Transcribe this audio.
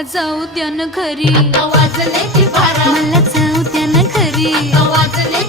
मला जाऊ द्या ना घरी, वाजले की बारा, मला जाऊ द्या ना घरी. वाजले